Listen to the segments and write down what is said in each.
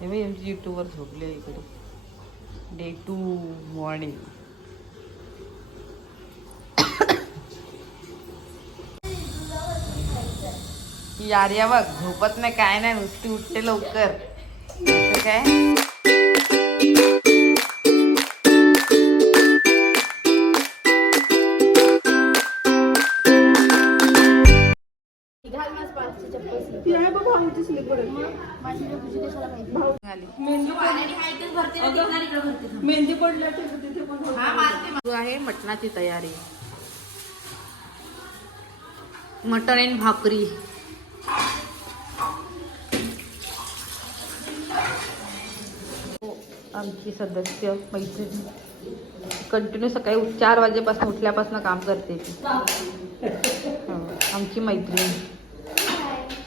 हे मी आमची यूट्यूबवर झोपले इकडे. Day 2 morning. यार या बघ झोपत नाही काय नाही, नुसती उठते लवकर. काय मेहंदी पडल्या आहे. मटणाची तयारी. मटण आणि भाकरी. आमची सदस्य मैत्रिणी कंटिन्यू सकाळी 4 वाजेपासून उठल्यापासून काम करते ती. आमची मैत्रीण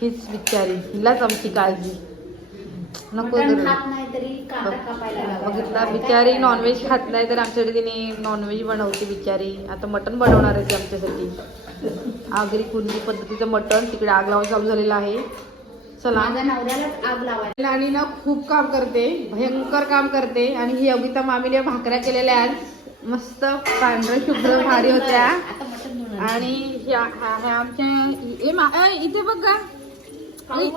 हीच बिचारी, हिलाच आमची काळजी. नको बघितला बिचारी नॉनव्हेज खात नाही तर आमच्याकडे तिने नॉनव्हेज बनवते बिचारी. आता मटण बनवणार आहे ती आमच्यासाठी. आगरी कुंडी पद्धतीचं मटण तिकडे आग लावून चालू झालेलं आहे. चला आग लावायला. आणि ना खूप काम करते, भयंकर काम करते. आणि ही योगिता मामीने भाकऱ्या केलेल्या आहेत मस्त पांढऱ्या शुभ्र भारी होत्या. आणि ह्या आमच्या इथे बघा ही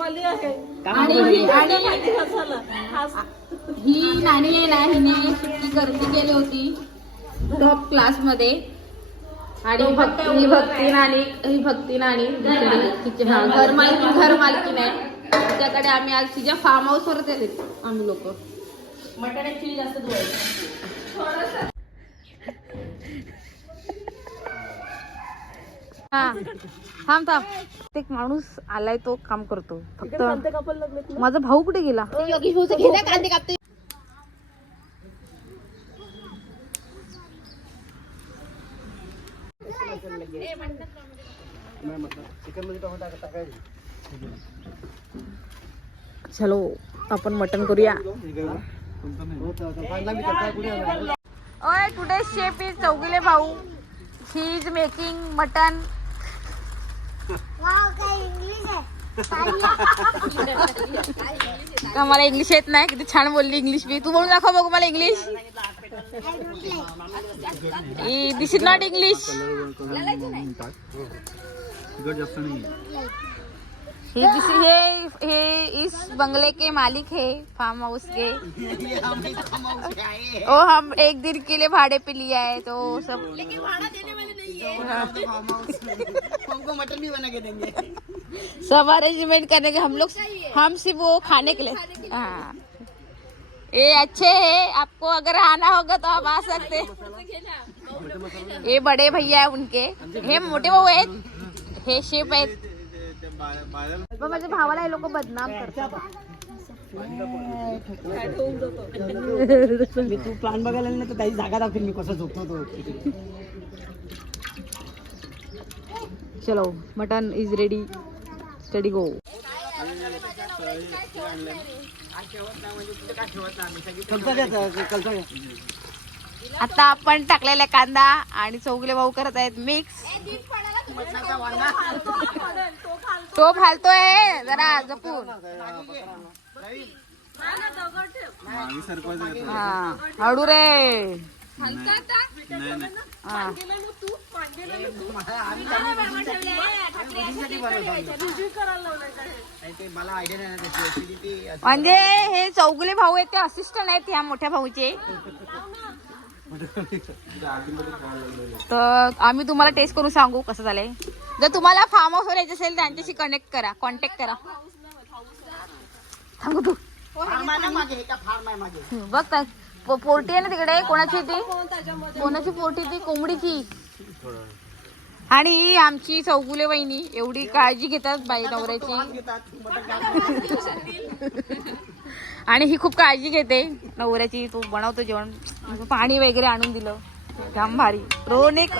नाणी आहे ना, हिने सुट्टी गर्दी केली होती टॉप क्लास मध्ये. आणि ही भक्ती नाणी घर मालकी नाही त्याकडे आम्ही आज तिच्या फार्म हाऊस वर गेले आम्ही लोक. मटण ऍक्च्युली जास्त धुवायचं. थांब एक माणूस आलाय तो काम करतो फक्त. माझा भाऊ कुठे गेला? चलो आपण मटण करूया. ओय टुडे शेफ इज चौगुले भाऊ. He is making mutton. का मला इंग्लिश येत नाही. किती छान बोलली इंग्लिश बी. तू बोलून दाखव बघू मला English. This is not English. हे इस बंगले के मालिक है, फार्म हाउस के. ओ हम 1 दिन के लिए भाड़े पे लिया है तो सब. लेकिन भाड़ा देने वाले नहीं है. हमको मटन भी बना के देंगे. सब अरेंजमेंट करने के हम सिर्फ वो खाने के लिए. हाँ ये अच्छे है. आपको अगर आना होगा तो आप आ सकते. ये बड़े भैया है उनके. हे मोठे भाऊ आहेत. हे शेफ आहेत. माझ्या भावाला हे लोक बदनाम करतात. मी तू प्लॅन बघायला नाही तर त्याची जागा दाखवेल मी कसं झोपतो. चलो मटन इज रेडी. स्टडी गो. आता आपण टाकलेला कांदा आणि चौगुले भाऊ करत आहेत मिक्स. तो फालतोय जरा जपून. हा हळू रे. म्हणजे हे चौगुले भाऊ आहेत ते असिस्टंट आहेत ह्या मोठ्या भाऊचे. तर आम्ही तुम्हाला टेस्ट करून सांगू कसं झालंय. जर तुम्हाला फार्म हाऊस वर यायचं असेल त्यांच्याशी कॉन्टॅक्ट करा. सांगू तू बघ पोर्टी आहे ना तिकडे. कोणाची पोर्टी ती कोंबडीची. आणि ही आमची चौगुले वहिनी एवढी काळजी घेतात बाई नवऱ्याची. आणि ही खूप काळजी घेते नवऱ्याची. तो बनवतो जेवण, पाणी वगैरे आणून दिलं. जाम भारी. रोहन एक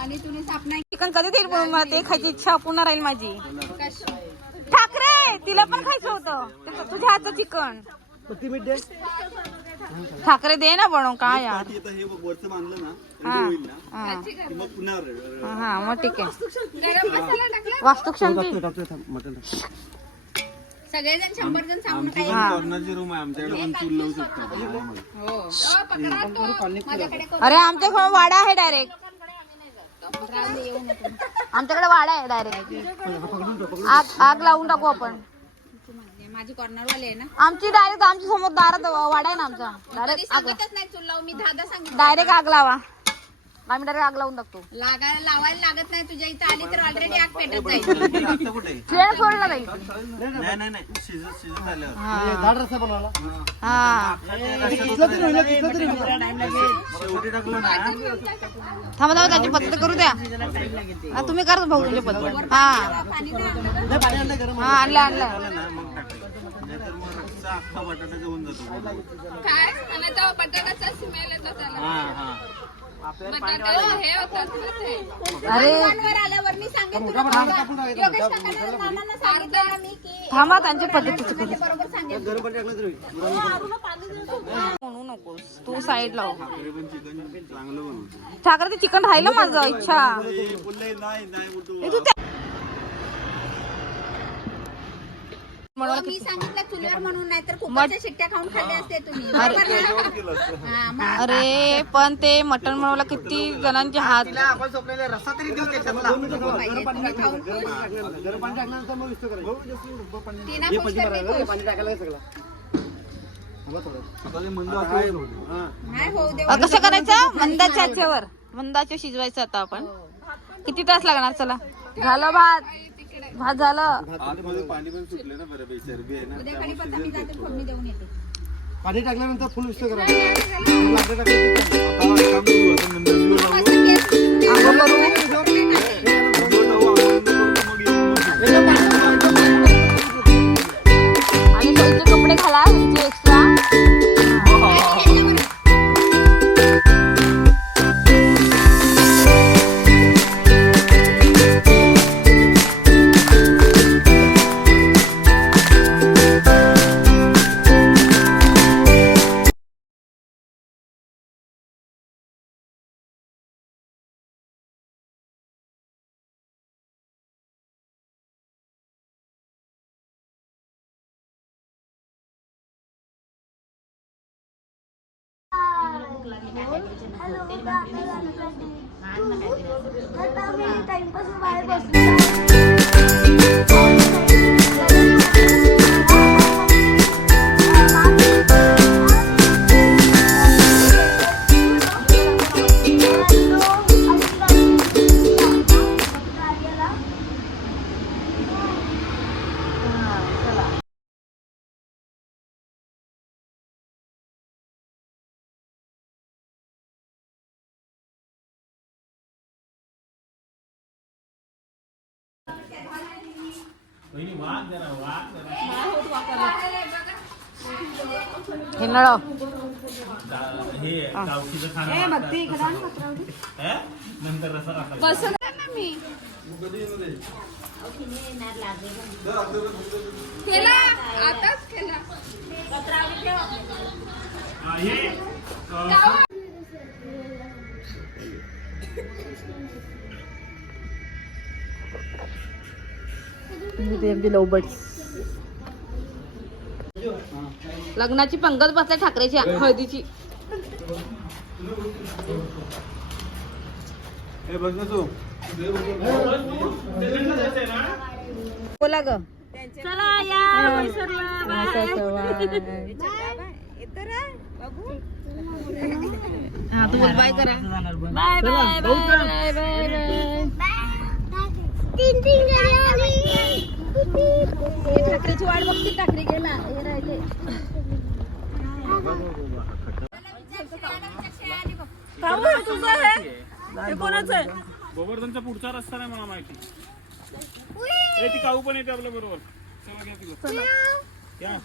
आणि तुने सापना चिकन कधी देईल म्हणून मला ते खायची इच्छा पुन्हा राहील माझी. ठाकरे तिला पण खायचं होतं तुझ्या हातचं चिकन. ठाकरे दे ना बनव काय यार. आता हे वरचं बांधलं ना हा होईल ना हा की मग पुन्हा हा मग ठीक आहे. वास्तुशांती सगळेजण 100 जण सांगून आमची पण कॉर्नरची रूम आहे आमच्याकडे पण चूल लावू शकतो अरे आमच्याकडे वाडा आहे डायरेक्ट. आमच्याकडे वाडा आहे डायरेक्ट. आग लावून टाकू आपण. माझी कॉर्नर वाले आहे ना. आमची डायरेक्ट आमच्या समोर दारात वाडा आहे ना आमचा. डायरेक्ट आग सांगतच नाही चूल लावू. मी दादा सांगितलं डायरेक्ट आग लावा. आम्ही डायरेक्ट आग लावून टाकतो. लावायला लागत नाही. तुझ्या इथं आली तर ऑलरेडी आग पेटत जाईल. कुठे शेण सोडला जाईल. नाही शिजत आल्यावर हा शेवटी टाकलं ना थांबा त्याची पद्धत करू द्या. हा, तुम्ही करा भाऊ तुमची पद्धत. हा हा आणलं ना मग टाकायचं नाहीतर मग रस्सा अख्खा बटाट्याचा होऊन जातो. काय म्हणायचं बटाट्याचा स्मेल येतो त्याला. हा बटाटा हे होतात ना ते. अरे आल्यावर मी सांगेन तुला. योगेश काकांना नानांना सांगितलं ना मी की थांबा त्यांची पद्धतीचं करू. बरोबर सांगेन. म्हणू नकोस तू साईड लाव. ठाकरे पण चिकन चांगलं बनवतो. ठाकरे ते चिकन राहिलं माझं इच्छा. बोलले नाही बोलतो हे तू त्या- हो, मी सांगितलं चुलीवर म्हणून नाही तर कुकरच्या शिट्ट्या खाऊन खाल्ले असते तुम्ही. बरोबर ना? हा, मग अरे पण ते मटण बनवायला किती जणांचे हात. रस्सा तरी देऊ त्याच्यातला. पाहिजे, तुम्ही खाऊन खुश. तिना खुश करते खुश. नाही होऊ दे. कसं करायचं मंदाच्या ह्याच्यावर. मंदाच्या शिजवायचं आता आपण. किती तास लागणार. चला झालं भात झालं. आतमध्ये पाणी पण सुटले ना बरं चरबी आहे ना उद्या कढीपत्ता मी जाते फोडणी देऊन येते. पाणी टाकल्यानंतर फुल विस्तार करा. आता काम सुरू होतं नंदीवर जाऊ. आंघोळ करू. आणि सोयीचे कपडे घाला एक्स्ट्रा. हिंगळ बस ना मी केला आताच केला. लग्नाची पंगत बसल्या ठाकरेची हळदीची. हे बघ ना तू बोला ग. चला या हा तू बोल बाय करा. Bye bye bye bye. ठाकरेची वाट बघते. ठाकरे गेला हे राहिले. गोवर्धनचा पुढचा रस्ता नाही मला माहिती. ती काऊ पण येते आपल्या बरोबर. चला घ्या तिला. या